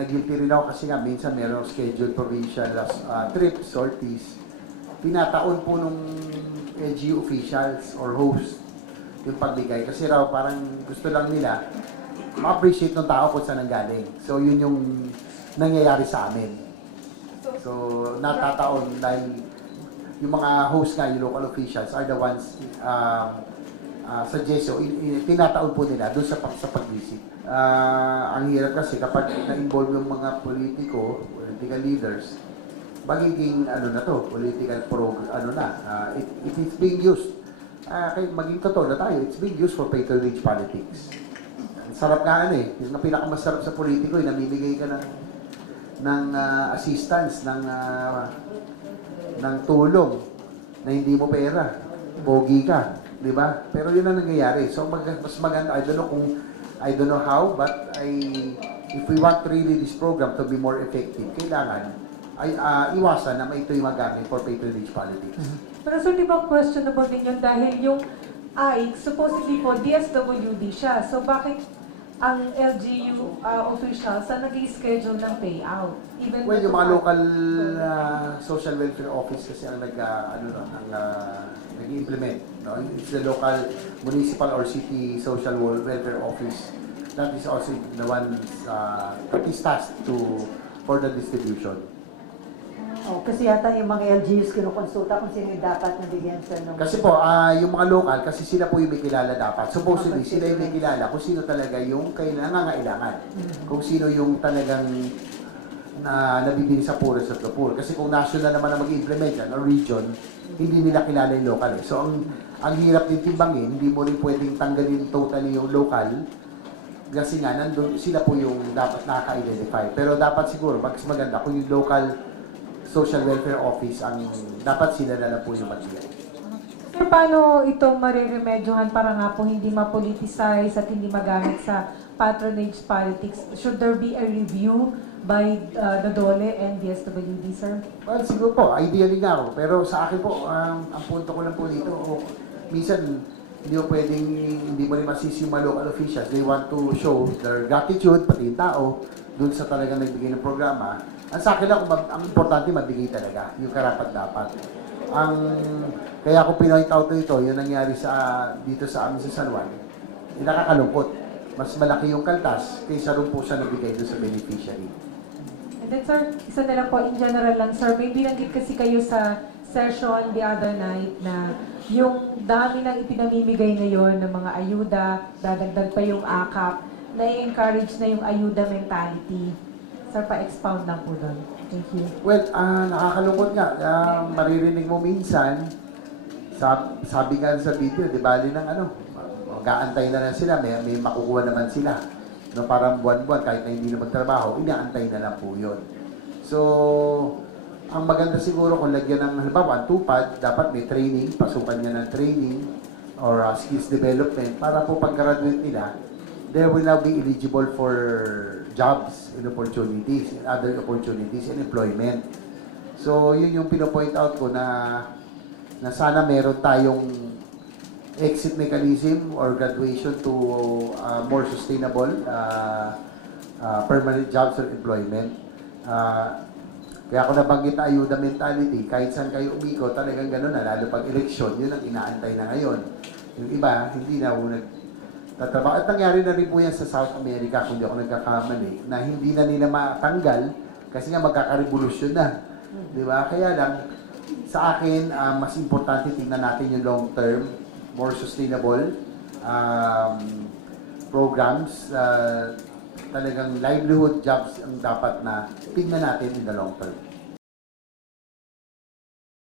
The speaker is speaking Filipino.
nag-guilty rin ako kasi nga minsan meron scheduled provincial uh, trip, sorties. Pinataon po nung LGU officials or host yung pagbigay. Kasi raw parang gusto lang nila ma-appreciate ng tao kung saan ang galing. So yun yung nangyayari sa amin. So natataon dahil yung mga host nga, yung local officials are the ones um, uh, suggest so in, in, tinataon po nila doon sa, sa pag-visit. Ah, ang hirap kasi kapag na-involve yung mga politiko, political leaders, magiging ano na to, political pro, ano na, ah, it, it is being used. Ah, kaya maging totoo na tayo, it's being used for patronage politics. Ang sarap nga ano eh, yung pinakamasarap sa politiko, eh, namimigay ka ng, ng ah, assistance, ng, ah, ng tulong na hindi mo pera. Pogi ka, di ba? Pero yun ang nangyayari. So mag, mas maganda, I don't know kung, I don't know how, but I, if we want really this program to be more effective, kailangan ay ah, iwasan na ito yung magamit for patronage politics. Pero sir, di ba questionable din yun dahil yung AIC, supposedly po, DSWD siya. So bakit ang LGU uh, officials na nag-schedule ng payout? Even Well, yung mga local ah, social welfare office kasi ang nag ah, ano no, ang ah, nag-implement, no? It's the local municipal or city social wel- welfare office. That is also the one uh, that is tasked to for the distribution. Oh, kasi yata yung mga LGUs kinukonsulta kung sino yung dapat nabigyan sa ng... Kasi po, ah, yung mga local, kasi sila po yung may kilala dapat. Supposedly, sila yung may kilala kung sino talaga yung kailangan nangangailangan. Kung sino yung talagang na nabibili sa poorest of the poor. Kasi kung national naman na mag-implement yan, or region, hindi nila kilala yung local eh. So, ang, ang hirap din timbangin, hindi mo rin pwedeng tanggalin totally yung local kasi nga, nandun, sila po yung dapat nakaka-identify. Pero dapat siguro, mas maganda kung yung local social welfare office ang dapat sila na lang po yung magbigay. Sir, paano ito mariremedyohan para nga po hindi ma-politicize at hindi magamit sa patronage politics? Should there be a review by uh, the DOLE and DSWD, sir? Well, siguro po, ideally nga ako. Pero sa akin po, um, ang punto ko lang po dito, o, minsan, hindi mo pwedeng, hindi mo rin masisi yung mga local officials. They want to show their gratitude, pati yung tao, dun sa talagang nagbigay ng programa. Ang sa akin lang, ang importante, mabigay talaga, yung karapat dapat. Ang, kaya ako pinoint out ito, yung nangyari sa, dito sa amin sa San Juan, yung nakakalungkot. Mas malaki yung kaltas kaysa rin po siya nabigay doon sa beneficiary. And then, sir, isa na lang po, in general lang, sir, may binanggit kasi kayo sa session the other night na yung dami ng ipinamimigay ngayon ng mga ayuda, dadagdag pa yung AKAP, na-encourage na yung ayuda mentality. Sir, pa-expound lang po doon. Thank you. Well, ah nakakalungkot nga. Ah, maririnig mo minsan, sab sabi nga sa video, di bali ng ano, mag-aantay na lang sila, may, may makukuha naman sila. No, parang buwan-buwan, kahit na hindi na magtrabaho, inaantay na lang po yun. So, ang maganda siguro kung lagyan ng halimbawa, tupad, dapat may training, pasukan niya ng training or ah, skills development para po pag-graduate nila, they will now be eligible for jobs and opportunities and other opportunities and employment. So, yun yung pinopoint out ko na na sana meron tayong exit mechanism or graduation to uh, more sustainable uh, uh, permanent jobs or employment. Uh, kaya ako nabanggit na ayuda mentality, kahit saan kayo umiko, talagang gano'n na, lalo pag eleksyon, yun ang inaantay na ngayon. Yung iba, hindi na po nagtatrabaho. At nangyari na rin po yan sa South America, kung di ako nagkakamali, na hindi na nila matanggal kasi nga magkakarevolusyon na. Di ba? Kaya lang, sa akin, ah, mas importante tingnan natin yung long term, more sustainable um, programs, ah, talagang livelihood jobs ang dapat na tingnan natin in the long term.